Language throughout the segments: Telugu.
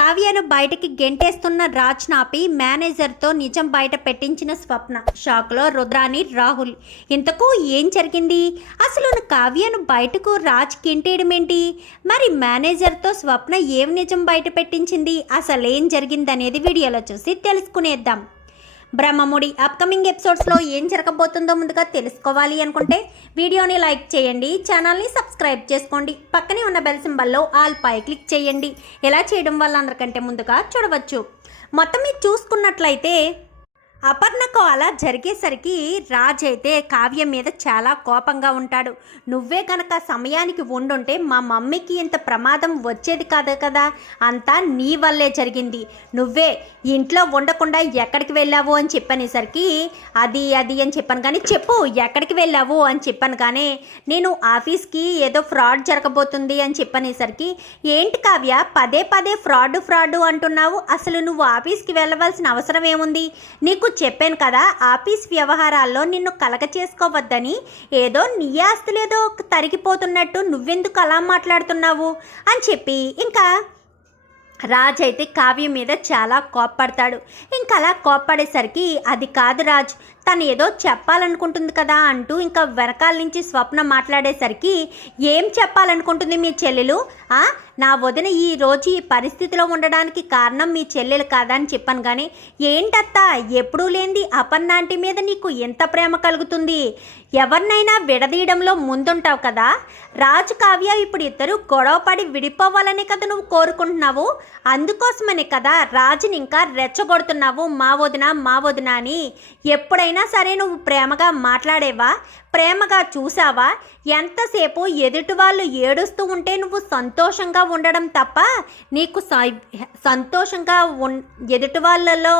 కావ్యను బయటకి గెంటేస్తున్న రాజ్ నాపి మేనేజర్తో నిజం బయట పెట్టించిన స్వప్న. షాక్లో రుద్రాని, రాహుల్. ఇంతకు ఏం జరిగింది? అసలు కావ్యను బయటకు రాజ్ గెంటేయడమేంటి? మరి మేనేజర్తో స్వప్న ఏం నిజం బయట పెట్టించింది? అసలేం జరిగిందనేది వీడియోలో చూసి తెలుసుకునేద్దాం. బ్రహ్మముడి అప్కమింగ్ ఎపిసోడ్స్లో ఏం జరగబోతుందో ముందుగా తెలుసుకోవాలి అనుకుంటే వీడియోని లైక్ చేయండి, ఛానల్ని సబ్స్క్రైబ్ చేసుకోండి, పక్కనే ఉన్న బెల్ సింబల్లో ఆల్ పై క్లిక్ చేయండి. ఇలా చేయడం వల్ల అందరికంటే ముందుగా చూడవచ్చు. మొత్తం మీరు చూసుకున్నట్లయితే అపర్ణకు అలా జరిగేసరికి రాజ్ అయితే కావ్య మీద చాలా కోపంగా ఉంటాడు. నువ్వే కనుక సమయానికి ఉండుంటే మా మమ్మీకి ఇంత ప్రమాదం వచ్చేది కాదు కదా, అంతా నీ వల్లే జరిగింది. నువ్వే ఇంట్లో ఉండకుండా ఎక్కడికి వెళ్ళావు అని చెప్పనేసరికి అది అని చెప్పాను కానీ చెప్పు ఎక్కడికి వెళ్ళావు అని చెప్పాను కానీ నేను ఆఫీస్కి ఏదో ఫ్రాడ్ జరగబోతుంది అని చెప్పనేసరికి ఏంటి కావ్య పదే పదే ఫ్రాడ్ అంటున్నావు? అసలు నువ్వు ఆఫీస్కి వెళ్ళవలసిన అవసరం ఏముంది? నీకు చెప్పాను కదా ఆఫీస్ వ్యవహారాల్లో నిన్ను కలగ చేసుకోవద్దని. ఏదో నీ ఆస్తులేదో తరిగిపోతున్నట్టు నువ్వెందుకు అలా మాట్లాడుతున్నావు అని చెప్పి ఇంకా రాజ్ అయితే కావ్య మీద చాలా కోప్పడతాడు. ఇంకా అలా కోప్పడేసరికి అది కాదు రాజ్, తను ఏదో చెప్పాలనుకుంటుంది కదా అంటూ ఇంకా వెనకాల నుంచి స్వప్న మాట్లాడేసరికి ఏం చెప్పాలనుకుంటుంది మీ చెల్లెలు? నా వదిన ఈ రోజు ఈ పరిస్థితిలో ఉండడానికి కారణం మీ చెల్లెలు కాదా అని చెప్పాను కానీ ఏంటత్తా ఎప్పుడూ లేనిది అపర్ణ ఆంటీ మీద నీకు ఎంత ప్రేమ కలుగుతుంది? ఎవరినైనా విడదీయడంలో ముందుంటావు కదా. రాజు కావ్య ఇప్పుడు ఇద్దరు గొడవపడి విడిపోవాలనే కదా నువ్వు కోరుకుంటున్నావు. అందుకోసమనే కదా రాజుని ఇంకా రెచ్చగొడుతున్నావు మా వదిన అని. ఎప్పుడైనా సరే నువ్వు ప్రేమగా మాట్లాడేవా? ప్రేమగా చూసావా? ఎంతసేపు ఎదుటి వాళ్ళు ఏడుస్తూ ఉంటే నువ్వు సంతోషంగా ఉండడం తప్ప నీకు సంతోషంగా ఎదుటి వాళ్ళలో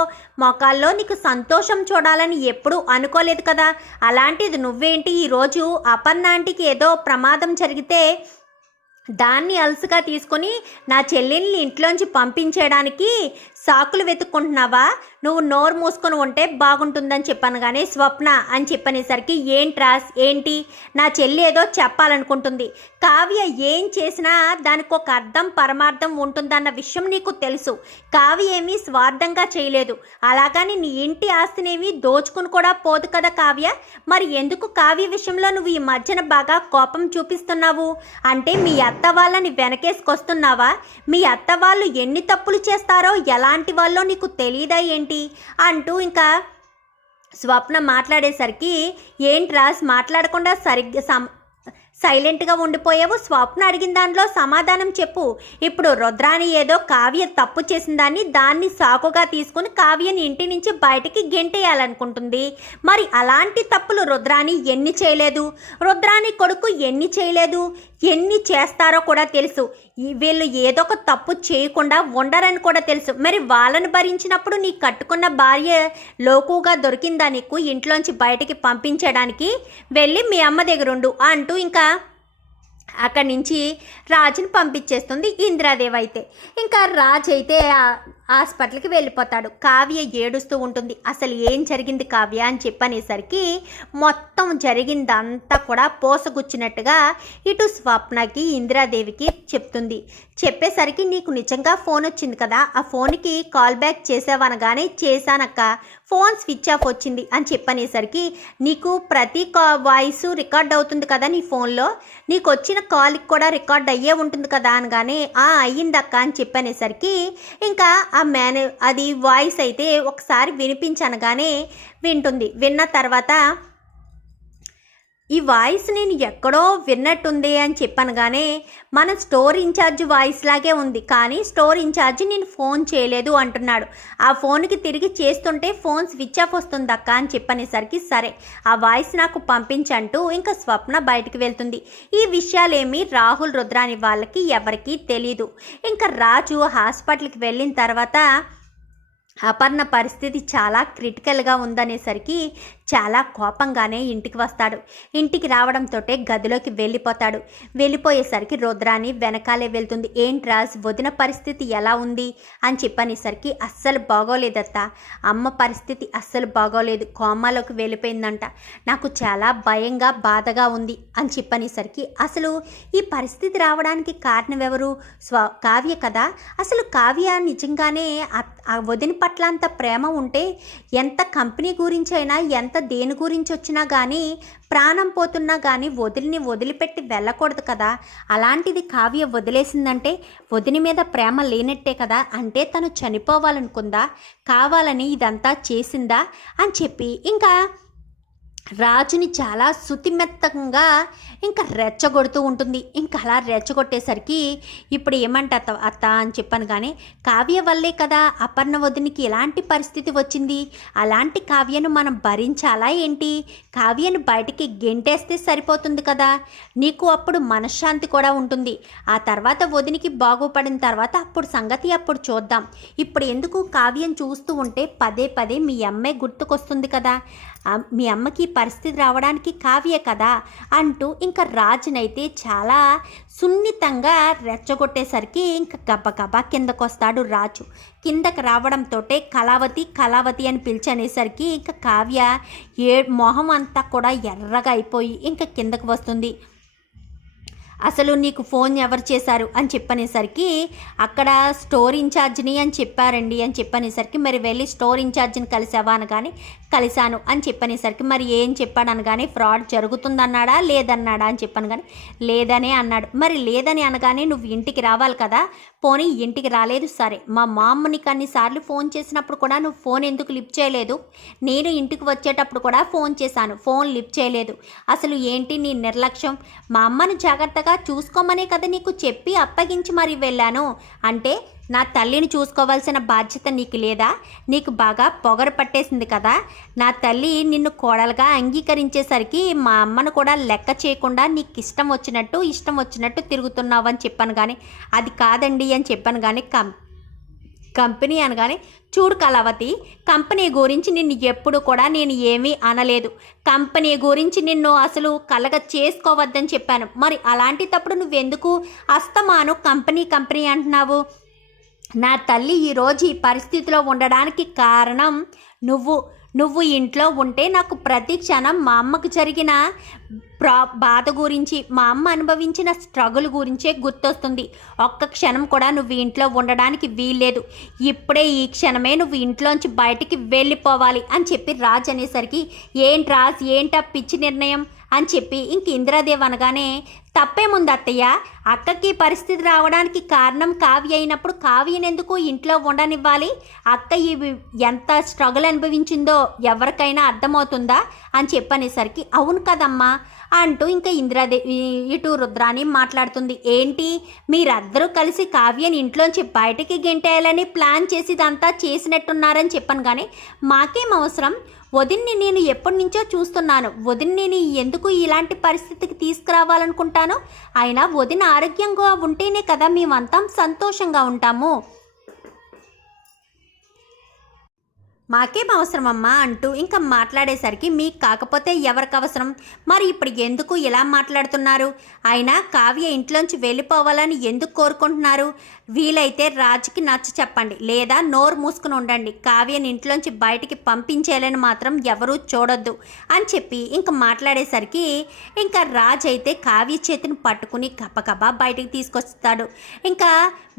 మొఖాల్లో నీకు సంతోషం చూడాలని ఎప్పుడూ అనుకోలేదు కదా. అలాంటిది నువ్వేంటి ఈరోజు అపర్ణ ఆంటీకి ఏదో ప్రమాదం జరిగితే దాన్ని అలసుగా తీసుకొని నా చెల్లెల్ని ఇంట్లోంచి పంపించేయడానికి సాకులు వెతుక్కుంటున్నావా? నువ్వు నోరు మూసుకొని ఉంటే బాగుంటుందని చెప్పాను కానీ స్వప్న అని చెప్పనేసరికి ఏంటి నా చెల్లి ఏదో చెప్పాలనుకుంటుంది. కావ్య ఏం చేసినా దానికి ఒక అర్థం పరమార్థం ఉంటుందన్న విషయం నీకు తెలుసు. కావ్య ఏమీ స్వార్థంగా చేయలేదు. అలాగని నీ ఇంటి ఆస్తినేమి దోచుకుని కూడా పోదు కదా కావ్య. మరి ఎందుకు కావ్య విషయంలో నువ్వు ఈ మధ్యన బాగా కోపం చూపిస్తున్నావు? అంటే మీ అత్త వాళ్ళని వెనకేసుకొస్తున్నావా? మీ అత్త వాళ్ళు ఎన్ని తప్పులు చేస్తారో ఎలాంటి వాళ్ళో నీకు తెలియదా ఏంటి అంటూ ఇంకా స్వప్న మాట్లాడేసరికి ఏంటి రాజ్ మాట్లాడకుండా సైలెంట్గా ఉండిపోయావు? స్వప్న అడిగిన దానిలో సమాధానం చెప్పు. ఇప్పుడు రుద్రాని ఏదో కావ్య తప్పు చేసిన దాన్ని సాకుగా తీసుకుని కావ్యని ఇంటి నుంచి బయటికి గెంటేయాలనుకుంటుంది. మరి అలాంటి తప్పులు రుద్రాని ఎన్ని చేయలేదు? రుద్రాని కొడుకు ఎన్ని చేయలేదు? ఎన్ని చేస్తారో కూడా తెలుసు. వీళ్ళు ఏదో ఒక తప్పు చేయకుండా ఉండరని కూడా తెలుసు. మరి వాళ్ళని భరించినప్పుడు నీ కట్టుకున్న భార్య లోకుగా దొరికిందా నీకు ఇంట్లోంచి బయటికి పంపించడానికి? వెళ్ళి మీ అమ్మ దగ్గర ఉండు అంటూ ఇంకా అక్కడి నుంచి రాజుని పంపించేస్తుంది ఇందిరాదేవి. అయితే ఇంకా రాజు అయితే హాస్పిటల్కి వెళ్ళిపోతాడు. కావ్య ఏడుస్తూ ఉంటుంది. అసలు ఏం జరిగింది కావ్య అని చెప్పనేసరికి మొత్తం జరిగిందంతా కూడా పోసగుచ్చినట్టుగా ఇటు స్వప్నకి ఇందిరాదేవికి చెప్తుంది. చెప్పేసరికి నీకు నిజంగా ఫోన్ వచ్చింది కదా, ఆ ఫోన్కి కాల్ బ్యాక్ చేసావనగానే చేశానక్క, ఫోన్ స్విచ్ ఆఫ్ వచ్చింది అని చెప్పనేసరికి నీకు ప్రతి వాయిస్ రికార్డ్ అవుతుంది కదా నీ ఫోన్లో, నీకు వచ్చిన కాల్కి కూడా రికార్డ్ అయ్యే ఉంటుంది కదా అనగానే అయ్యిందక్క అని చెప్పనేసరికి ఇంకా అది వాయిస్ అయితే ఒకసారి వినిపించనగానే వింటుంది. విన్న తర్వాత ఈ వాయిస్ నేను ఎక్కడో విన్నట్టుంది అని చెప్పనగానే మన స్టోర్ ఇన్ఛార్జ్ వాయిస్ లాగే ఉంది, కానీ స్టోర్ ఇన్ఛార్జ్ నేను ఫోన్ చేయలేదు అంటున్నాడు. ఆ ఫోన్కి తిరిగి చేస్తుంటే ఫోన్ స్విచ్ ఆఫ్ వస్తుంది అక్క అని చెప్పనేసరికి సరే ఆ వాయిస్ నాకు పంపించంటూ ఇంకా స్వప్న బయటికి వెళ్తుంది. ఈ విషయాలేమీ రాహుల్ రుద్రాని వాళ్ళకి ఎవరికీ తెలీదు. ఇంకా రాజు హాస్పిటల్కి వెళ్ళిన తర్వాత అపర్ణ పరిస్థితి చాలా క్రిటికల్గా ఉందనేసరికి చాలా కోపంగానే ఇంటికి వస్తాడు. ఇంటికి రావడంతో గదిలోకి వెళ్ళిపోయేసరికి రుద్రాని వెనకాలే వెళ్తుంది. ఏంటి రాజ్, వదిన పరిస్థితి ఎలా ఉంది అని చెప్పనేసరికి అస్సలు బాగోలేదత్త, అమ్మ పరిస్థితి అస్సలు బాగోలేదు, కోమాలోకి వెళ్ళిపోయిందంట, నాకు చాలా భయంగా బాధగా ఉంది అని చెప్పనేసరికి అసలు ఈ పరిస్థితి రావడానికి కారణం ఎవరు? కావ్య కదా. అసలు కావ్య నిజంగానే ఆ వదిన పట్ల అంత ప్రేమ ఉంటే ఎంత కంపెనీ గురించి అయినా ఎంత దేని గురించి వచ్చినా కానీ ప్రాణం పోతున్నా కానీ వదిలిపెట్టి వెళ్ళకూడదు కదా. అలాంటిది కావ్య వదిలేసిందంటే వదిన మీద ప్రేమ లేనట్టే కదా. అంటే తను చనిపోవాలనుకుందా, కావాలని ఇదంతా చేసిందా అని చెప్పి ఇంకా రాజుని చాలా శుతిమెత్తంగా ఇంకా రెచ్చగొడుతూ ఉంటుంది. ఇంకా అలా రెచ్చగొట్టేసరికి ఇప్పుడు ఏమంట అత్త అని చెప్పాను కానీ కావ్య వల్లే కదా అపర్ణ వదినికి ఎలాంటి పరిస్థితి వచ్చింది. అలాంటి కావ్యను మనం భరించాలా ఏంటి? కావ్యను బయటికి గెంటేస్తే సరిపోతుంది కదా, నీకు అప్పుడు మనశ్శాంతి కూడా ఉంటుంది. ఆ తర్వాత వదినికి బాగుపడిన తర్వాత అప్పుడు సంగతి అప్పుడు చూద్దాం. ఇప్పుడు ఎందుకు కావ్యం చూస్తూ ఉంటే పదే పదే మీ అమ్మే గుర్తుకొస్తుంది కదా, మీ అమ్మకి పరిస్థితి రావడానికి కావ్య కదా అంటూ ఇంకా రాజునైతే చాలా సున్నితంగా రెచ్చగొట్టేసరికి ఇంకా గబగబా కిందకు వస్తాడు రాజు. కిందకు రావడంతో కళావతి అని పిలిచనేసరికి ఇంకా కావ్య మొహం అంతా కూడా ఎర్రగా అయిపోయి ఇంకా కిందకు వస్తుంది. అసలు నీకు ఫోన్ ఎవరు చేశారు అని చెప్పనేసరికి అక్కడ స్టోర్ ఇన్ఛార్జిని అని చెప్పారండి అని చెప్పనేసరికి మరి వెళ్ళి స్టోర్ ఇన్ఛార్జిని కలిసావా అనగానే కలిశాను అని చెప్పనేసరికి మరి ఏం చెప్పాడు అనగానే ఫ్రాడ్ జరుగుతుందన్నాడా లేదన్నాడా అని చెప్పాను కానీ లేదనే అన్నాడు. మరి లేదని అనగానే నువ్వు ఇంటికి రావాలి కదా, పోనీ ఇంటికి రాలేదు సరే, మా మామ్మనికి అన్నిసార్లు ఫోన్ చేసినప్పుడు కూడా నువ్వు ఫోన్ ఎందుకు లిఫ్ట్ చేయలేదు? నేను ఇంటికి వచ్చేటప్పుడు కూడా ఫోన్ చేశాను, ఫోన్ లిఫ్ట్ చేయలేదు. అసలు ఏంటి నీ నిర్లక్ష్యం? మా అమ్మను జాగ్రత్తగా చూసుకోమనే కదా నీకు చెప్పి అప్పగించి మరి వెళ్ళాను. అంటే నా తల్లిని చూసుకోవాల్సిన బాధ్యత నీకు లేదా? నీకు బాగా పొగరు పట్టేసింది కదా. నా తల్లి నిన్ను కోడలుగా అంగీకరించేసరికి మా అమ్మను కూడా లెక్క చేయకుండా నీకు ఇష్టం వచ్చినట్టు తిరుగుతున్నావు అని చెప్పాను కానీ అది కాదండి అని చెప్పాను కానీ కంపెనీ అనగానే చూడు కళావతి, కంపెనీ గురించి నిన్ను ఎప్పుడు కూడా నేను ఏమీ అనలేదు. కంపెనీ గురించి నిన్ను అసలు కలగ చేసుకోవద్దని చెప్పాను. మరి అలాంటి తప్పుడు నువ్వెందుకు అస్తమాను కంపెనీ అంటున్నావు? నా తల్లి ఈరోజు ఈ పరిస్థితిలో ఉండడానికి కారణం నువ్వు ఇంట్లో ఉంటే నాకు ప్రతి క్షణం మా అమ్మకు జరిగిన బాధ గురించి, మా అమ్మ అనుభవించిన స్ట్రగుల్ గురించే గుర్తొస్తుంది. ఒక్క క్షణం కూడా నువ్వు ఇంట్లో ఉండడానికి వీల్లేదు. ఇప్పుడే ఈ క్షణమే నువ్వు ఇంట్లోంచి బయటికి వెళ్ళిపోవాలి అని చెప్పి రాజ్ అనేసరికి ఏంటి రాజ్, ఏంటా పిచ్చి నిర్ణయం అని చెప్పి ఇంక ఇందిరాదేవి అనగానే తప్పేముంది అత్తయ్య, అక్కకి పరిస్థితి రావడానికి కారణం కావ్య అయినప్పుడు కావ్యనెందుకు ఇంట్లో ఉండనివ్వాలి? అక్క ఎంత స్ట్రగుల్ అనుభవించిందో ఎవరికైనా అర్థమవుతుందా అని చెప్పనేసరికి అవును కదమ్మా అంటూ ఇంకా ఇందిరాదేవి ఇటు రుద్రాని మాట్లాడుతుంది. ఏంటి మీరందరూ కలిసి కావ్యని ఇంట్లోంచి బయటికి గెంటేయాలని ప్లాన్ చేసి ఇదంతా చేసినట్టున్నారని చెప్పాను కానీ మాకేం అవసరం? వదిన్ని నేను ఎప్పటి నుంచో చూస్తున్నాను. వదిన్ని నేను ఎందుకు ఇలాంటి పరిస్థితికి తీసుకురావాలనుకుంటాను? అయినా వదిన ఆరోగ్యంగా ఉంటేనే కదా మేమంతా సంతోషంగా ఉంటాము. మాకేం అవసరం అమ్మా అంటూ ఇంకా మాట్లాడేసరికి మీకు కాకపోతే ఎవరికి అవసరం? మరి ఇప్పుడు ఎందుకు ఇలా మాట్లాడుతున్నారు? అయినా కావ్య ఇంట్లోంచి వెళ్ళిపోవాలని ఎందుకు కోరుకుంటున్నారు? వీలైతే రాజుకి నచ్చ చెప్పండి, లేదా నోరు మూసుకుని ఉండండి. కావ్యని ఇంట్లోంచి బయటికి పంపించేయాలని మాత్రం ఎవరూ చూడొద్దు అని చెప్పి ఇంకా మాట్లాడేసరికి ఇంకా రాజు అయితే కావ్య చేతిని పట్టుకుని కప్పకబా బయటికి తీసుకొస్తాడు. ఇంకా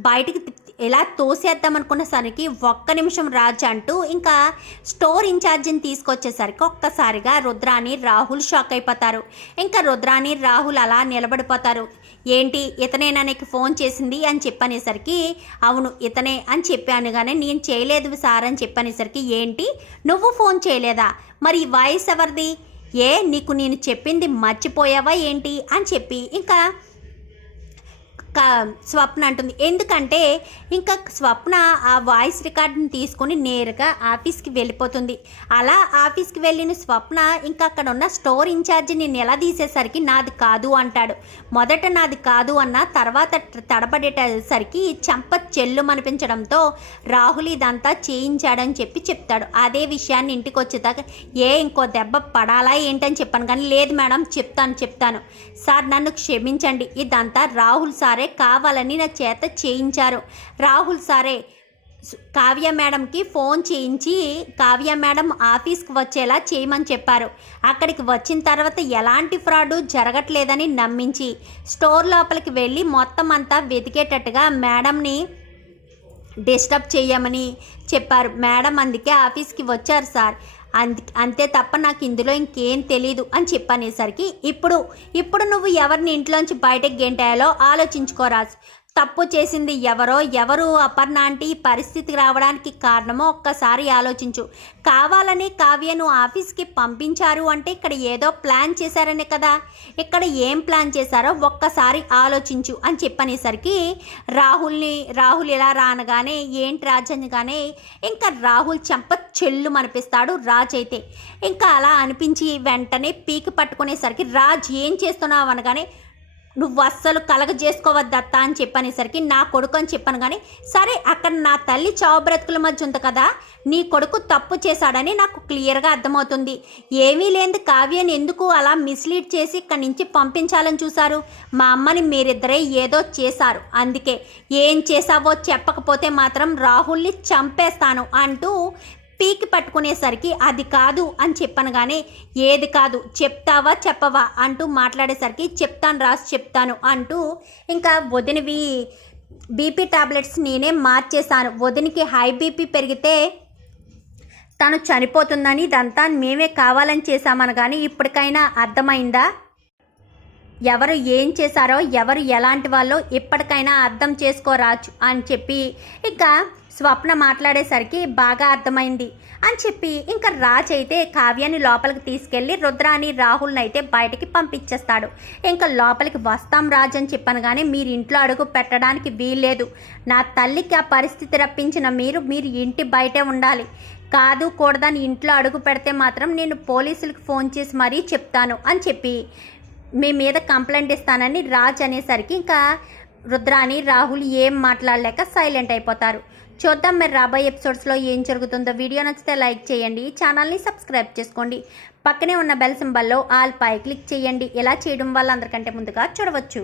బయటికి ఎలా తోసేద్దామనుకునేసరికి ఒక్క నిమిషం రాజు అంటూ ఇంకా స్టోర్ ఇన్ఛార్జిని తీసుకొచ్చేసరికి ఒక్కసారిగా రుద్రాని రాహుల్ షాక్ అయిపోతారు. ఇంకా రుద్రాని రాహుల్ అలా నిలబడిపోతారు. ఏంటి ఇతనేనా నీకు ఫోన్ చేసింది అని చెప్పనేసరికి అవును ఇతనే అని చెప్పాను కానీ నేను చేయలేదు సార్ అని చెప్పనేసరికి ఏంటి నువ్వు ఫోన్ చేయలేదా? మరి వాయిస్ ఎవరిది? నీకు నేను చెప్పింది మర్చిపోయావా ఏంటి అని చెప్పి ఇంకా స్వప్న అంటుంది. ఎందుకంటే ఇంకా స్వప్న ఆ వాయిస్ రికార్డుని తీసుకుని నేరుగా ఆఫీస్కి వెళ్ళిపోతుంది. అలా ఆఫీస్కి వెళ్ళిన స్వప్న ఇంకా అక్కడ ఉన్న స్టోర్ ఇన్ఛార్జిని నిలదీసేసరికి నాది కాదు అంటాడు. మొదట నాది కాదు అన్న తర్వాత తడబడేసరికి చెంప చెల్లు అనిపించడంతో రాహుల్ ఇదంతా చేయించాడని చెప్తాడు. అదే విషయాన్ని ఇంటికి వచ్చేదాకా ఇంకో దెబ్బ పడాలా ఏంటని చెప్పాను. కానీ లేదు మేడం, చెప్తాను సార్, నన్ను క్షమించండి, ఇదంతా రాహుల్ సారే కావాలని నా చేత చేయించారు. రాహుల్ సారే కావ్య మేడంకి ఫోన్ చేయించి కావ్య మేడం ఆఫీస్కి వచ్చేలా చేయమని చెప్పారు. అక్కడికి వచ్చిన తర్వాత ఎలాంటి ఫ్రాడ్ జరగట్లేదని నమ్మించి స్టోర్ లోపలికి వెళ్ళి మొత్తం అంతా వెతికేటట్టుగా మేడంని డిస్టర్బ్ చేయమని చెప్పారు. మేడం అందుకే ఆఫీస్కి వచ్చారు సార్, అంతే తప్ప నాకు ఇందులో ఇంకేం తెలీదు అని చెప్పనేసరికి ఇప్పుడు నువ్వు ఎవరిని ఇంట్లోంచి బయటకు గెంటాయాలో ఆలోచించుకోరాజు. తప్పు చేసింది ఎవరు అపర్ణ అంటే ఈ పరిస్థితికి రావడానికి కారణమో ఒక్కసారి ఆలోచించు. కావాలని కావ్యను ఆఫీస్కి పంపించారు అంటే ఇక్కడ ఏదో ప్లాన్ చేశారనే కదా. ఇక్కడ ఏం ప్లాన్ చేశారో ఒక్కసారి ఆలోచించు అని చెప్పనేసరికి రాహుల్ ఇలా రానగానే ఏంటి రాజ్ అనగానే ఇంకా రాహుల్ చెంప చెల్లు అనిపిస్తాడు రాజ్ అయితే. ఇంకా అలా అనిపించి వెంటనే పీకి పట్టుకునేసరికి రాజ్ ఏం చేస్తున్నావు అనగానే నువ్వు అస్సలు కలగజేసుకోవద్దత్తా అని చెప్పనేసరికి నా కొడుకు అని చెప్పాను. కానీ సరే, అక్కడ నా తల్లి చావు బ్రతుకుల మధ్య ఉంది కదా, నీ కొడుకు తప్పు చేశాడని నాకు క్లియర్గా అర్థమవుతుంది. ఏమీ లేని కావ్యని ఎందుకు అలా మిస్లీడ్ చేసి ఇక్కడి నుంచి పంపించాలని చూశారు? మా అమ్మని మీరిద్దరే ఏదో చేశారు, అందుకే ఏం చేశావో చెప్పకపోతే మాత్రం రాహుల్ని చంపేస్తాను అంటూ పీకి పట్టుకునేసరికి అది కాదు అని చెప్పనగానే ఏది కాదు చెప్తావా చెప్పవా అంటూ మాట్లాడేసరికి చెప్తాను అంటూ ఇంకా వదినవి బీపీ టాబ్లెట్స్ నేనే మార్చేశాను. వదినికి హై బీపీ పెరిగితే తను చనిపోతుందని ఇదంతా మేమే కావాలని చేశామనగాని ఇప్పటికైనా అర్థమైందా? ఎవరు ఏం చేశారో ఎవరు ఎలాంటి వాళ్ళో ఇప్పటికైనా అర్థం చేసుకోరాచ్చు అని చెప్పి ఇంకా స్వప్న మాట్లాడేసరికి బాగా అర్థమైంది అని చెప్పి ఇంకా రాజ్ అయితే కావ్యాన్ని లోపలికి తీసుకెళ్ళి రుద్రాని రాహుల్ని అయితే బయటికి పంపించేస్తాడు. ఇంకా లోపలికి వస్తాం రాజ్ అని చెప్పాను. కానీ మీరు ఇంట్లో అడుగు పెట్టడానికి వీల్లేదు. నా తల్లికి ఆ పరిస్థితి రప్పించిన మీరు ఇంటి బయటే ఉండాలి. కాదు కూడదని ఇంట్లో అడుగు పెడితే మాత్రం నేను పోలీసులకు ఫోన్ చేసి మరీ చెప్తాను అని చెప్పి మీ మీద కంప్లైంట్ ఇస్తానని రాజ్ అనేసరికి ఇంకా రుద్రాని రాహుల్ ఏం మాట్లాడలేక సైలెంట్ అయిపోతారు. చూద్దాం మరి రాబోయే ఎపిసోడ్స్లో ఏం జరుగుతుందో. వీడియో నచ్చితే లైక్ చేయండి, ఛానల్ని సబ్స్క్రైబ్ చేసుకోండి, పక్కనే ఉన్న బెల్ సింబల్లో ఆల్ పై క్లిక్ చేయండి. ఇలా చేయడం వల్ల అందరికంటే ముందుగా చూడవచ్చు.